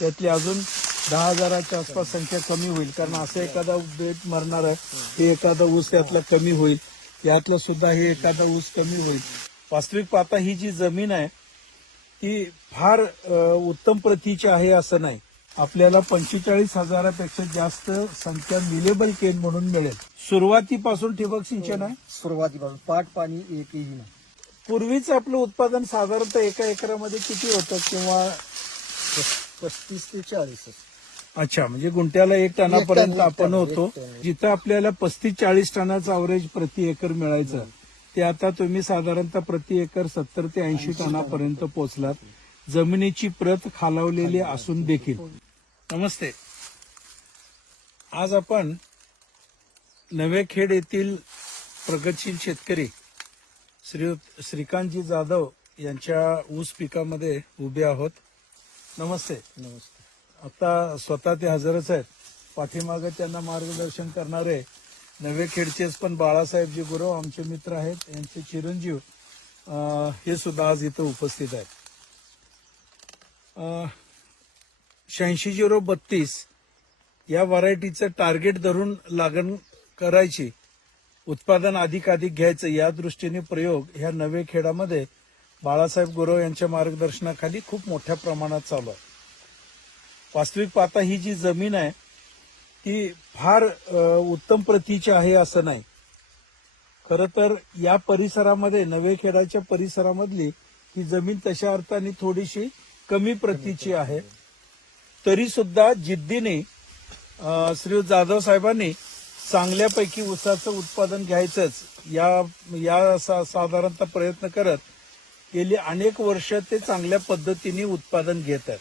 त्यातली अजून दहा हजाराच्या आसपास संख्या कमी होईल कारण असं एखादा बेट मरणार हे एखादा ऊस यातला कमी होईल यातलं सुद्धा हे एखादा ऊस कमी होईल वास्तविक पाहता ही जी जमीन आहे ती फार उत्तम प्रतीची आहे असं नाही आपल्याला पंचेचाळीस हजारापेक्षा जास्त संख्या मिलेबल केन म्हणून मिळेल सुरुवातीपासून ठिबक सिंचन आहे सुरुवातीपासून पाट पाणी एकही नाही पूर्वीच आपलं उत्पादन साधारणतः एका एकरामध्ये किती होतं किंवा पस्तीस ते चाळीस अच्छा म्हणजे गुंट्याला एक टनापर्यंत आपण होतो जिथं आपल्याला पस्तीस चाळीस टनाचं अवरेज प्रति एकर मिळायचं ते आता तुम्ही साधारणतः प्रति एकर सत्तर ते ऐंशी टनापर्यंत पोहोचलात जमिनीची प्रत खालावलेली असून देखील नमस्ते आज आपण नवे खेड येथील प्रगतशील शेतकरी श्री श्रीकांतजी जाधव यांच्या ऊस पिकामध्ये उभे आहोत नमस्ते नमस्ते आता स्वतः ते हजरच आहेत पाठीमागे त्यांना मार्गदर्शन करणारे नवे खेडचेच पण बाळासाहेबजी गुरव आमचे मित्र आहेत यांचे चिरंजीव हे सुद्धा आज इथं उपस्थित आहेत शहाऐंशी झिरो बत्तीस या व्हरायटीचं टार्गेट धरून लागण करायची उत्पादन अधिकाधिक घ्यायचं या दृष्टीने प्रयोग ह्या नवे खेडामध्ये बाळासाहेब गुरव यांच्या मार्गदर्शनाखाली खूप मोठ्या प्रमाणात चालू आहे वास्तविक पाहता ही जी जमीन आहे ती फार उत्तम प्रतीची आहे असं नाही खरं तर या परिसरामध्ये नवे नवेखेडाच्या परिसरामधली ही जमीन तशा अर्थाने थोडीशी कमी प्रतीची आहे तरी सुद्धा जिद्दीने श्री जाधव साहेबांनी चांगल्यापैकी ऊसाचं उत्पादन घ्यायचंच या, या सा, साधारणतः प्रयत्न करत गेली अनेक वर्ष ते चांगल्या पद्धतीने उत्पादन घेत आहेत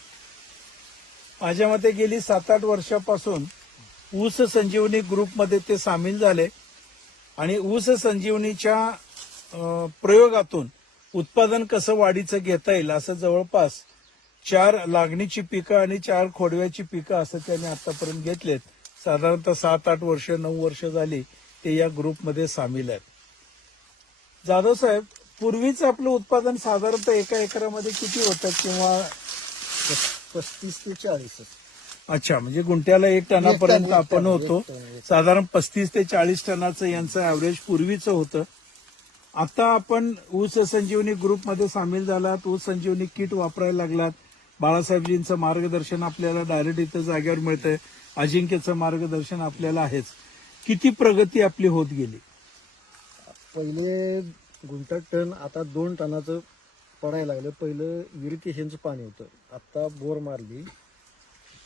माझ्या मते गेली सात आठ वर्षापासून ऊस संजीवनी ग्रुपमध्ये ते सामील झाले आणि ऊस संजीवनीच्या प्रयोगातून उत्पादन कसं वाढीचं घेता येईल असं जवळपास चार लागणीची पिकं आणि चार खोडव्याची पिकं असं त्यांनी आतापर्यंत घेतलेत साधारणतः सात आठ वर्ष नऊ वर्ष झाली ते या ग्रुपमध्ये सामील आहेत जाधव साहेब पूर्वीच आपलं उत्पादन साधारणतः एका एकरामध्ये किती होतं किंवा पस्तीस ते चाळीस अच्छा म्हणजे गुंट्याला एक टनापर्यंत आपण होतो साधारण पस्तीस ते चाळीस टनाचं यांचं ऍव्हरेज पूर्वीचं होतं आता आपण ऊस संजीवनी ग्रुपमध्ये सामील झालात ऊस संजीवनी किट वापरायला लागलात बाळासाहेबजींचं मार्गदर्शन आपल्याला डायरेक्ट इथं जागेवर मिळतंय अजिंक्यचं मार्गदर्शन आपल्याला आहेच किती प्रगती आपली होत गेली पहिले गुंठा टन आता दोन टनाचं पडायला लागलं पहिलं इरिटेशनचं पाणी होतं आता बोर मारली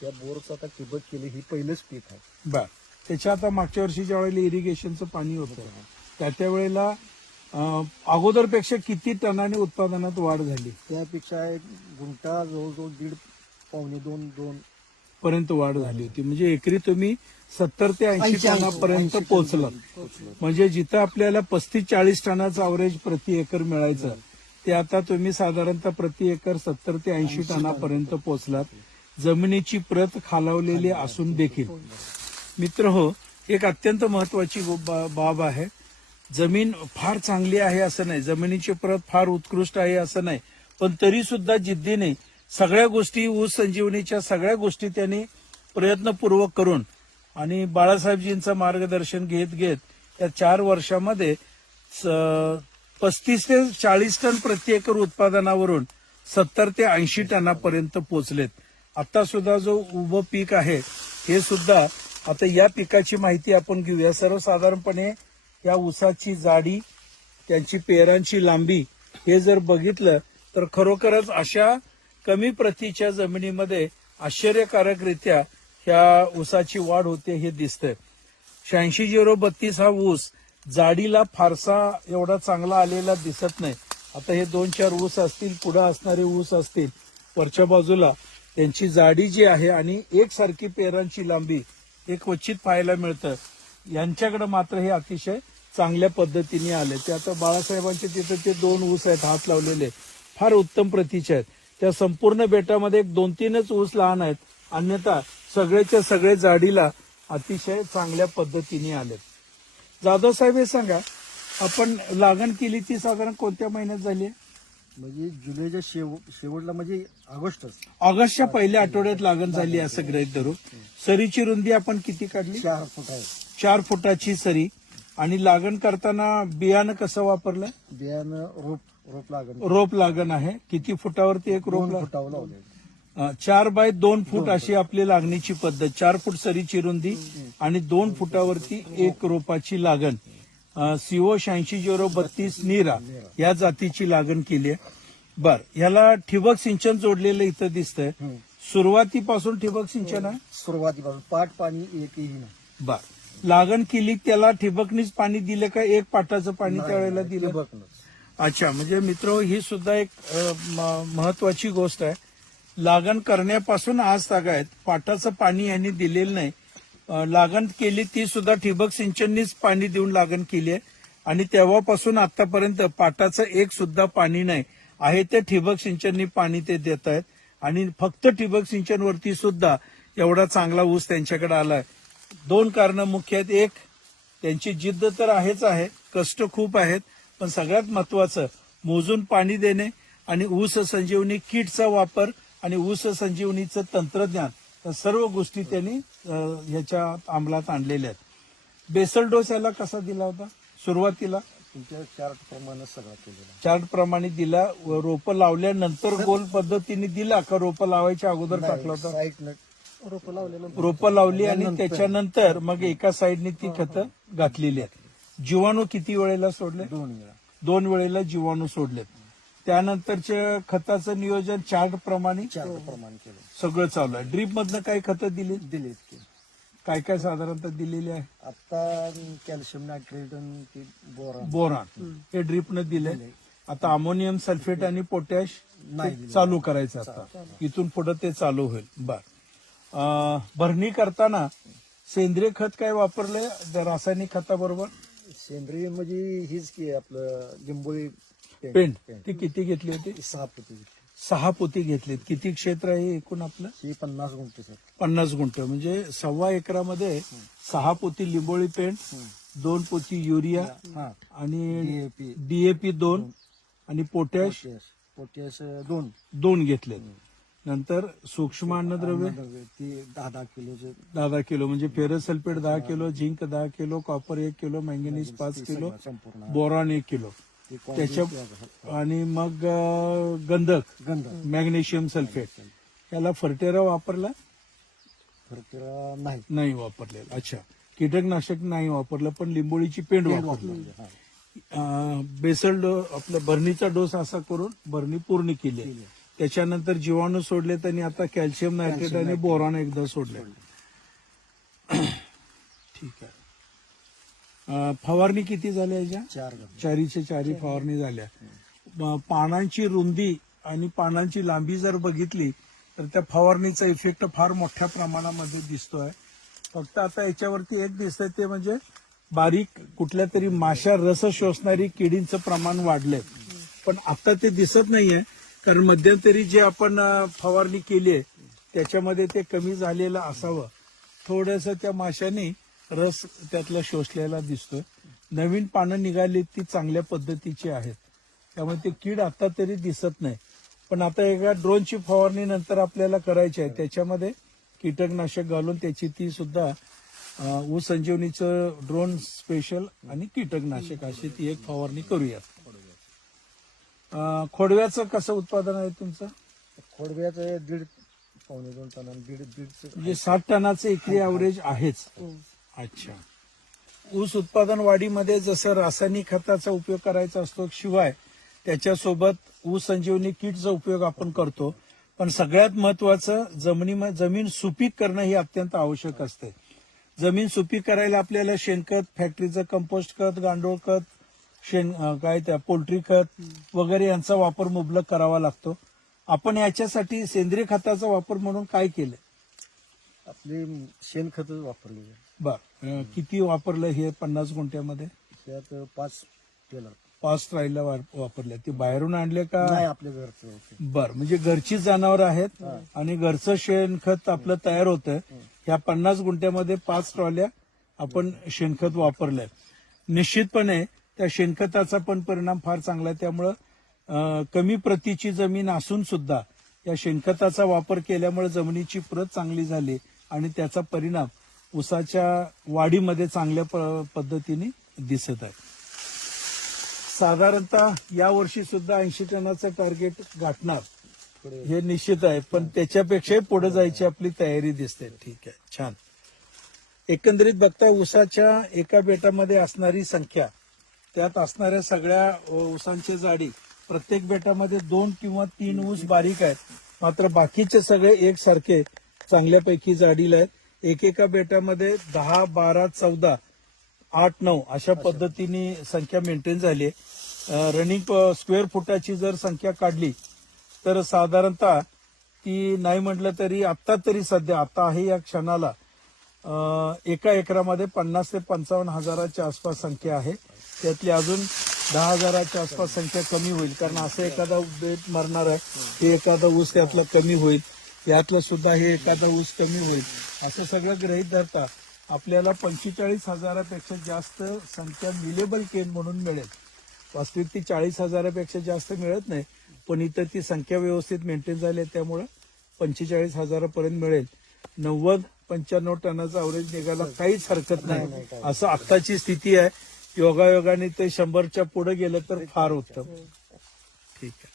त्या बोरचं आता किंबत केली ही पहिलंच पीक आहे बर त्याच्या आता मागच्या वर्षी ज्या वेळेला इरिगेशनचं पाणी होतं त्या त्या वेळेला अगोदरपेक्षा किती टनाने उत्पादनात वाढ झाली त्यापेक्षा एक गुंठा जवळजवळ दीड पावणे दोन दोन पर्यंत वाढ झाली होती म्हणजे एकरी तुम्ही सत्तर ते ऐंशी टनापर्यंत पोहोचलं म्हणजे जिथं आपल्याला पस्तीस चाळीस टनाचं अवरेज प्रति एकर मिळायचं ते आता तुम्ही साधारणतः प्रति एकर सत्तर ते ऐंशी टनापर्यंत पोहोचलात जमिनीची प्रत खालावलेली असून देखील मित्र हो एक अत्यंत महत्वाची बाब आहे जमीन फार चांगली आहे असं नाही जमिनीची प्रत फार उत्कृष्ट आहे असं नाही पण तरी सुद्धा जिद्दीने सगळ्या गोष्टी ऊस संजीवनीच्या सगळ्या गोष्टी त्यांनी प्रयत्नपूर्वक करून आणि बाळासाहेबजींचं मार्गदर्शन घेत घेत त्या चार वर्षामध्ये पस्तीस ते चाळीस टन प्रति एकर उत्पादनावरून सत्तर ते ऐंशी टनापर्यंत पोचलेत आता सुद्धा जो उभं पीक आहे हे सुद्धा आता या पिकाची माहिती आपण घेऊया सर्वसाधारणपणे या ऊसाची जाडी त्यांची पेरांची लांबी हे जर बघितलं तर खरोखरच अशा कमी प्रतीच्या जमिनीमध्ये आश्चर्यकारकरीत्या ह्या ऊसाची वाढ होते हे दिसतंय शहाऐंशी झिरो बत्तीस हा ऊस जाडीला फारसा एवढा चांगला आलेला दिसत नाही आता हे दोन चार ऊस असतील पुढे असणारे ऊस असतील वरच्या बाजूला त्यांची जाडी जी आहे आणि एकसारखी पेरांची लांबी हे क्वचित पाहायला मिळतं यांच्याकडे मात्र हे अतिशय चांगल्या पद्धतीने आले ते आता बाळासाहेबांचे तिथे ते दोन ऊस आहेत हात लावलेले फार उत्तम प्रतीचे आहेत त्या संपूर्ण बेटामध्ये एक दोन तीनच ऊस लहान आहेत अन्यथा सगळेच्या सगळे जाडीला अतिशय चांगल्या पद्धतीने आले जाधव साहेब हे सांगा आपण लागण केली ती साधारण कोणत्या महिन्यात झाली म्हणजे जुलैच्या शेव शेवटला म्हणजे ऑगस्ट ऑगस्टच्या पहिल्या आठवड्यात लागण झाली असं गृहित धरू सरीची रुंदी आपण किती काढली चार फुटा चार फुटाची सरी आणि लागण करताना बियाणं कसं वापरलं बियाणं रोप रोप लागण रोप लागण आहे किती फुटावरती एक रोप लाग- चार बाय दोन फूट अशी आपली लागणीची पद्धत चार फूट सरीची रुंदी आणि दोन फुटावरती एक रोपाची लागण सीओ शहाऐंशी झिरो बत्तीस नीरा या जातीची लागण केली आहे बर याला ठिबक सिंचन जोडलेलं इथं दिसतंय सुरुवातीपासून ठिबक सिंचन आहे सुरुवातीपासून पाठ पाणी एकही नाही बर लागण केली त्याला ठिबकनीच पाणी दिलं का एक पाटाचं पाणी त्यावेळेला दिलं बघ अच्छा म्हणजे मित्र ही सुद्धा एक महत्वाची गोष्ट आहे लागण करण्यापासून आज आहेत पाटाचं पाणी यांनी दिलेलं नाही लागण केली ती सुद्धा ठिबक सिंचननीच पाणी देऊन लागण केली आहे आणि तेव्हापासून आतापर्यंत पाटाचं एक सुद्धा पाणी नाही आहे ते ठिबक सिंचननी पाणी ते देत आहेत आणि फक्त ठिबक सिंचनवरती सुद्धा एवढा चांगला ऊस त्यांच्याकडे आलाय दोन कारण मुख्य आहेत एक त्यांची जिद्द तर आहेच आहे कष्ट खूप आहेत पण सगळ्यात महत्वाचं मोजून पाणी देणे आणि ऊस संजीवनी किटचा वापर आणि ऊस संजीवनीचं तंत्रज्ञान या सर्व गोष्टी त्यांनी याच्या अंमलात आणलेल्या आहेत बेसल डोस याला कसा दिला होता सुरुवातीला चार्ट प्रमाणे सगळा केलेला चार्ट प्रमाणे दिला रोप लावल्यानंतर गोल पद्धतीने दिला का रोप लावायच्या अगोदर टाकला होता रोपं लावली आणि त्याच्यानंतर मग एका साईडने ती खतं घातलेली आहेत जीवाणू किती वेळेला सोडले दोन वेळा दोन वेळेला जीवाणू सोडलेत त्यानंतरच्या खताचं नियोजन चार्ट प्रमाणे प्रमाण केलं सगळं चालू आहे ड्रीप मधनं काय खतं दिली दिलीत काय काय साधारणतः दिलेली आहे आता कॅल्शियम नायट्रेट आणि बोरा बोरान हे ड्रीपनं दिले आता अमोनियम सल्फेट आणि पोटॅश चालू करायचं आता इथून पुढे ते चालू होईल बर भरणी करताना सेंद्रिय खत काय वापरले रासायनिक खताबरोबर सेंद्रिय म्हणजे हीच की आपलं लिंबोळी पेंट ती किती घेतली होती सहा पोती सहा पोती घेतलीत किती क्षेत्र आहे एकूण आपलं पन्नास गुंठे सर पन्नास गुंठ म्हणजे सव्वा एकरामध्ये सहा पोती लिंबोळी पेंट दोन पोती युरिया आणि डीएपी डीएपी दोन आणि पोटॅश पोटॅश दोन दोन घेतले नंतर सूक्ष्म अन्नद्रव्य ती दहा दहा किलोचे किलो म्हणजे फेरस सल्फेट दहा किलो झिंक दहा किलो कॉपर एक किलो मॅंगनीज पाच किलो बोरॉन एक किलो त्याच्या आणि मग गंधक गंधक मॅग्नेशियम सल्फेट त्याला फर्टेरा वापरला फर्टेरा नाही नाही वापरलेला अच्छा कीटकनाशक नाही वापरलं पण लिंबोळीची पेंड वापरली बेसल डो आपला भरणीचा डोस असा करून भरणी पूर्ण केली त्याच्यानंतर जीवाणू सोडले त्यांनी आता कॅल्शियम नायट्रेट आणि बोरॉन एकदा सोडले ठीक आहे फवारणी किती झाल्या याच्या चारीचे चारी फवारणी झाल्या पानांची रुंदी आणि पानांची लांबी जर बघितली तर त्या फवारणीचा इफेक्ट फार मोठ्या प्रमाणामध्ये दिसतोय फक्त आता याच्यावरती एक दिसतंय ते म्हणजे बारीक कुठल्या तरी माशा रस शोषणारी किडींचं प्रमाण वाढलंय पण आता ते दिसत नाहीये कारण मध्यंतरी जे आपण फवारणी केली आहे त्याच्यामध्ये ते कमी झालेलं असावं थोडस त्या माशाने रस त्यातला शोषलेला दिसतोय नवीन पानं निघाली ती चांगल्या पद्धतीची आहेत त्यामुळे ते कीड आता तरी दिसत नाही पण आता एका ड्रोनची फवारणी नंतर आपल्याला करायची आहे त्याच्यामध्ये कीटकनाशक घालून त्याची ती सुद्धा ऊस संजीवनीचं ड्रोन स्पेशल आणि कीटकनाशक अशी ती एक फवारणी करूयात खोडव्याचं कसं उत्पादन आहे तुमचं खोडव्याचं दीड पावणे दोन टन दीड दीड म्हणजे साठ टनाचं एकरी ऍव्हरेज हो. आहेच हो. अच्छा ऊस उत्पादन वाढीमध्ये जसं रासायनिक खताचा उपयोग करायचा असतो शिवाय त्याच्यासोबत ऊस संजीवनी किटचा उपयोग आपण करतो पण सगळ्यात महत्वाचं जमिनी जमीन सुपीक करणं हे अत्यंत आवश्यक असते जमीन सुपीक करायला आपल्याला शेणखत फॅक्टरीचं कंपोस्ट खत गांडूळ खत शेण काय त्या पोल्ट्री खत वगैरे यांचा वापर मुबलक करावा लागतो आपण याच्यासाठी सेंद्रिय खताचा वापर म्हणून काय केलं आपले शेणखत वापरले बर किती वापरलं हे पन्नास गुंठ्यामध्ये त्यात पाच केलं पाच ट्रायला वापरल्या ते बाहेरून आणले का आपल्या घरचं बर म्हणजे घरची जनावर आहेत आणि घरचं शेणखत आपलं तयार होतं ह्या पन्नास गुंठ्यामध्ये पाच ट्रॉल्या आपण शेणखत वापरलंय निश्चितपणे त्या शेणखताचा पण परिणाम फार चांगला आहे त्यामुळं कमी प्रतीची जमीन असून सुद्धा या शेणखताचा वापर केल्यामुळे जमिनीची प्रत चांगली झाली आणि त्याचा परिणाम उसाच्या वाढीमध्ये चांगल्या पद्धतीने दिसत आहे साधारणतः यावर्षी सुद्धा ऐंशी टनाचं टार्गेट गाठणार हे निश्चित आहे पण त्याच्यापेक्षाही पुढे जायची आपली तयारी दिसते ठीक आहे छान एकंदरीत बघता उसाच्या एका बेटामध्ये असणारी संख्या त्यात असणाऱ्या सगळ्या ऊसांचे जाडी प्रत्येक बेटामध्ये दोन किंवा तीन ऊस बारीक आहेत मात्र बाकीचे सगळे एकसारखे चांगल्यापैकी जाडीला आहेत एकेका बेटामध्ये दहा बारा चौदा आठ नऊ अशा पद्धतीने संख्या मेंटेन झाली आहे रनिंग स्क्वेअर फुटाची जर संख्या काढली तर साधारणतः ती नाही म्हटलं तरी आत्ता तरी सध्या आता आहे या क्षणाला एका एकरामध्ये पन्नास ते पंचावन्न हजाराच्या आसपास संख्या आहे त्यातली अजून दहा हजाराच्या आसपास संख्या कमी होईल कारण असं एखादा बेट मरणार हे एखादा ऊस त्यातला कमी होईल यातलं सुद्धा हे एखादा ऊस कमी होईल असं सगळं ग्रहित धरता आपल्याला पंचेचाळीस हजारापेक्षा जास्त संख्या मिलेबल केन म्हणून मिळेल वास्तविक ती चाळीस हजारापेक्षा जास्त मिळत नाही पण इथं ती संख्या व्यवस्थित मेंटेन झाली त्यामुळं पंचेचाळीस हजारापर्यंत मिळेल नव्वद पंच्याण्णव टनाचा अवरेज निघायला काहीच हरकत नाही असं आत्ताची स्थिती आहे योगायोगाने ते शंभरच्या पुढे गेलं तर फार उत्तम हो. ठीक आहे